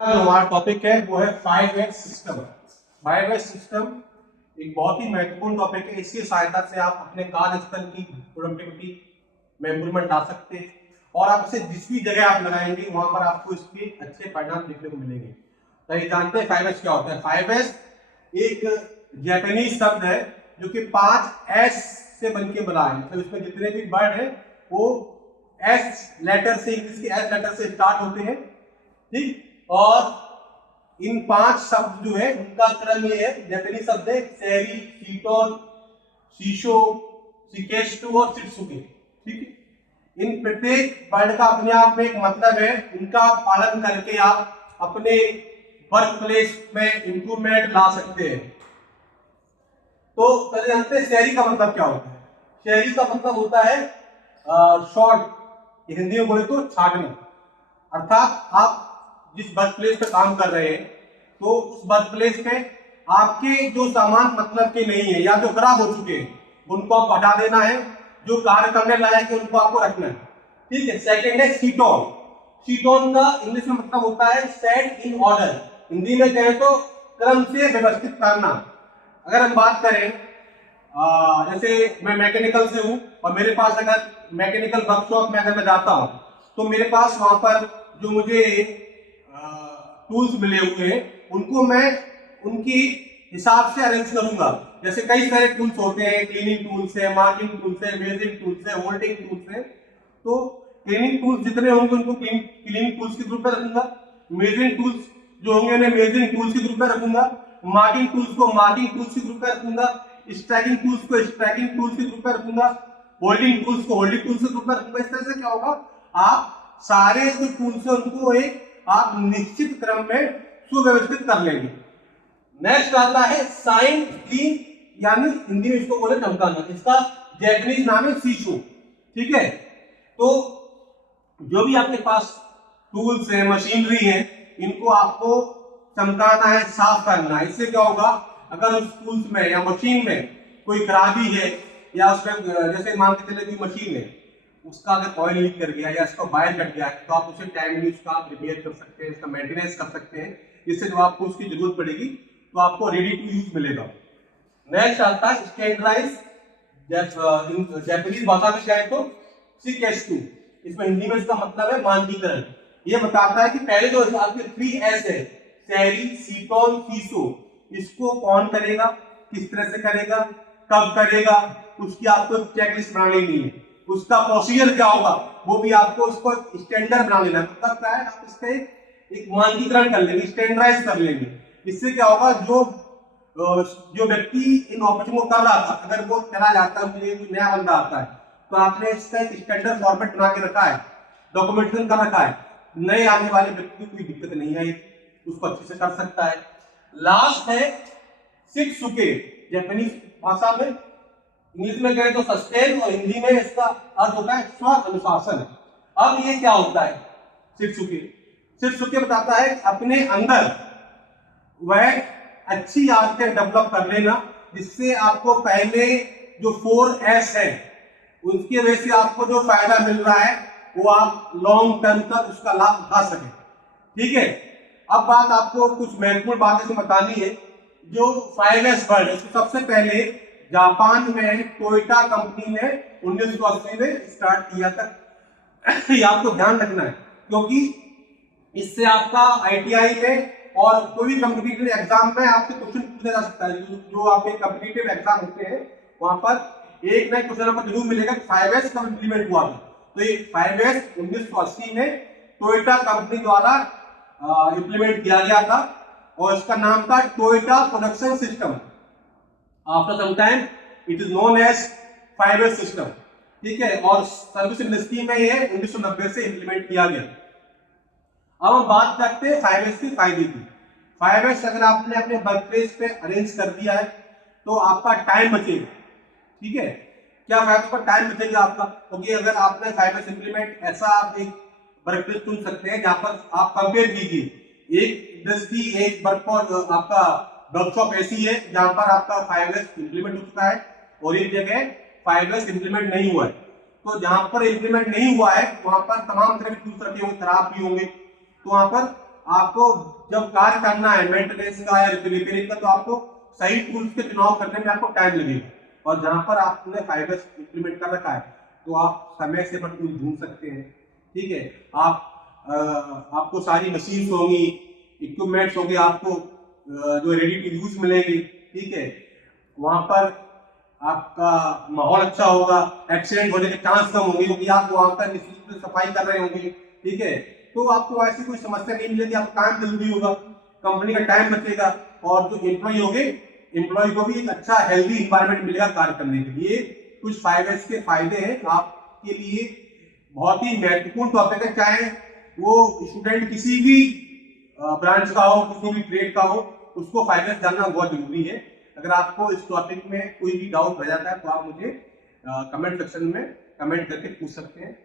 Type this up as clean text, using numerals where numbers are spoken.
जो हमारा टॉपिक है वो है 5S सिस्टम। 5S सिस्टम एक बहुत ही महत्वपूर्ण टॉपिक है। इसकी सहायता से आप अपने कार्यस्थल की प्रोडक्टिविटी में इंप्रूवमेंट ला सकते हैं और आप इसे जिस भी जगह आप लगाएंगे वहां पर आपको इसके अच्छे परिणाम देखने को मिलेंगे। तो ये जानते हैं 5S क्या होता है। 5S एक जापानीज शब्द है जो कि 5S से बनके बना है। मतलब इसमें जितने भी वर्ड है वो एस लेटर से, इंग्लिश के एस लेटर से स्टार्ट होते हैं, ठीक। और इन 5 शब्द जो है उनका क्रम ये है, जापानीज शब्द है सेरी, शीटोन, शीशो, शिकेस्टू और शिट्सुके, ठीक है। इन प्रत्येक वर्ड का अपने आप में एक मतलब है। इनका पालन करके आप अपने वर्क प्लेस में इंप्रूवमेंट ला सकते हैं। तो पहले जानते हैं शहरी का मतलब क्या होता है। शहरी का मतलब होता है शॉर्ट, हिंदी में बोले तो छाटना। अर्थात आप जिस वर्क प्लेस पे काम कर रहे हैं तो उस वर्क प्लेस पे आपके जो सामान मतलब के नहीं है या जो खराब हो चुके हैं उनको आप हटा देना है, जो कार्य करने लायक है उनको आपको रखना है, ठीक है। सेकंड है शीटोन। शीटोन का इंग्लिश में मतलब होता है सेट इन ऑर्डर, हिंदी में कहें तो क्रम से व्यवस्थित करना। अगर हम बात करें जैसे मैं मैकेनिकल से हूं और मेरे पास अगर मैकेनिकल वर्कशॉप में अगर मैं जाता हूं तो मेरे पास वहां पर जो मुझे टूल्स मिले हुए हैं उनको मैं उनकी हिसाब से अरेंज करूंगा। जैसे कई सारे टूल्स होते हैं, क्लीनिंग टूल्स है, मार्किंग टूल्स है, मेजरिंग टूल्स है, होल्डिंग टूल्स है। तो क्लीनिंग टूल्स जितने होंगे उनको क्लीनिंग टूल्स के ग्रुप में रखूंगा, मेजरिंग टूल्स जो होंगे उन्हें मेजरिंग टूल्स के ग्रुप में रखूंगा, मार्किंग टूल्स को मार्किंग टूल्स के ग्रुप में रखूंगा, स्ट्रैकिंग टूल्स को स्ट्रैकिंग टूल्स के ग्रुप में रखूंगा, होल्डिंग टूल्स को होल्डिंग टूल्स के ग्रुप में रखूंगा। इस तरह से क्या होगा, आप सारे जो टूल्स है उनको एक आप निश्चित क्रम में सुव्यवस्थित कर लेंगे। नेक्स्ट आता है साइन क्लीन, यानी हिंदी में इसको बोले चमकाना। इसका जैपनीज नाम है शीशो, ठीक है। तो जो भी आपके पास टूल्स है, मशीनरी है, इनको आपको चमकाना है, साफ करना है। इससे क्या होगा, अगर उस टूल्स में या मशीन में कोई खराबी है या उसमें जैसे मान के चले कोई मशीन है उसका अगर ऑयल लीक कर गया या इसका वायर कट गया तो आप उसे टाइमली उसका आप रिपेयर कर सकते हैं, इसका मेंटेनेंस कर सकते हैं। इससे जब आपको उसकी जरूरत पड़ेगी तो आपको रेडी टू यूज मिलेगा। नेक्स्ट आता है स्टैंडर्डाइज, जापानीज भाषा में कहें तो शिकेस्टू। इसमें हिंदी में इसका मतलब है मानकीकरण। ये बताता है कि पहले जो आपके 3S है, सेरी, शीटोन, शीशो, इसको कौन करेगा, किस तरह से करेगा, कब करेगा, उसकी आपको चेकलिस्ट बना लेनी है। उसका प्रोसीजर क्या होगा वो भी आपको उसको स्टैंडर्ड बना लेना है। मतलब क्या है, आप इसका एक मानकीकरण कर लेंगे, स्टैंडर्डाइज कर लेंगे। इससे क्या होगा, जो व्यक्ति इन ऑपरेशन को कर रहा था अगर वो चला जाता है, मुझे कोई नया बंदा आता है तो आपने इसका एक स्टैंडर्ड फॉर्मेट बना के रखा है, डॉक्यूमेंटेशन कर रखा है। नए आने वाले व्यक्ति को कोई दिक्कत नहीं आई, उसको अच्छे से कर सकता है। लास्ट है शिक्सुके, जापानीज भाषा में, इंग्लिश में कहें तो सस्टेन और हिंदी में इसका अर्थ होता है स्व अनुशासन। अब ये क्या होता है शिक्सुके? शिक्सुके बताता है अपने अंदर वह अच्छी आदतें डेवलप कर लेना जिससे आपको पहले जो 4S है उसकी वजह से आपको जो फायदा मिल रहा है वो आप लॉन्ग टर्म तक उसका लाभ उठा सके, ठीक है। अब बात आपको कुछ महत्वपूर्ण बातें से बतानी है। जो 5S वर्ड है उसको सबसे पहले जापान में टोयोटा कंपनी ने 1980 में स्टार्ट किया था। ये आपको ध्यान रखना है क्योंकि इससे आपका ITI में और कोई भी कॉम्पिटिटिव एग्जाम में आपसे क्वेश्चन पूछा जा सकता है। जो आपके कॉम्पिटिटिव एग्जाम होते हैं वहां पर एक ना क्वेश्चन आपको जरूर मिलेगा कि 5S कब इंप्लीमेंट हुआ था। तो ये 5S 1980 में टोयोटा कंपनी द्वारा इंप्लीमेंट किया गया था और इसका नाम था Toyota production system. After some time it is known as 5S system, ठीक है। और सर्विस इंडस्ट्री में ये 1990 से इंप्लीमेंट किया गया। अब हम बात करते हैं 5S के फायदे की। 5S अगर आपने अपने वर्क प्लेस पे अरेंज कर दिया है तो आपका टाइम बचेगा, ठीक है। क्या फायदा होगा, टाइम बचेगा आपका, क्योंकि अगर आपने 5S इंप्लीमेंट ऐसा आप एक वर्क प्लेस चुन सकते हैं जहां पर आप कंपेयर कीजिए, एक इंडस्ट्री एक वर्क आपका वर्कशॉप ऐसी है जहां पर आपका 5S इंप्लीमेंट हो चुका है और एक जगह 5S इंप्लीमेंट नहीं हुआ है। तो जहां पर इंप्लीमेंट नहीं हुआ है वहां पर तमाम तरह के टूल्स रखे होंगे, खराब भी होंगे, तो वहां पर आपको जब कार्य करना है मेंटेनेंस का या रिपेयरिंग का, तो आपको सही टूल्स के चुनाव करने में आपको टाइम लगेगा। और जहां पर आपने 5S इंप्लीमेंट कर रखा है तो आप समय से पर टूल ढूंढ सकते हैं। ठीक है, आपको सारी मशीन्स होंगी, इक्विपमेंट्स होंगे, आपको जो रेडी टू यूज मिलेंगे। ठीक है, वहां पर आपका माहौल अच्छा होगा, एक्सीडेंट होने के चांस कम होंगे क्योंकि आप वहां पर निश्चित रूप से सफाई कर रहे होंगे। ठीक है, तो आपको ऐसी कोई समस्या नहीं मिलेगी, आपका काम जल्दी होगा, कंपनी का टाइम बचेगा, और जो एम्प्लॉय होंगे एम्प्लॉय को भी एक अच्छा हेल्दी इन्वायरमेंट मिलेगा कार्य करने के लिए। कुछ 5S के फायदे हैं आपके लिए, बहुत ही महत्वपूर्ण टॉपिक है, चाहे वो स्टूडेंट किसी भी ब्रांच का हो, किसी भी ट्रेड का हो, उसको 5S जानना बहुत जरूरी है। अगर आपको इस टॉपिक में कोई भी डाउट रह जाता है तो आप मुझे कमेंट सेक्शन में कमेंट करके पूछ सकते हैं।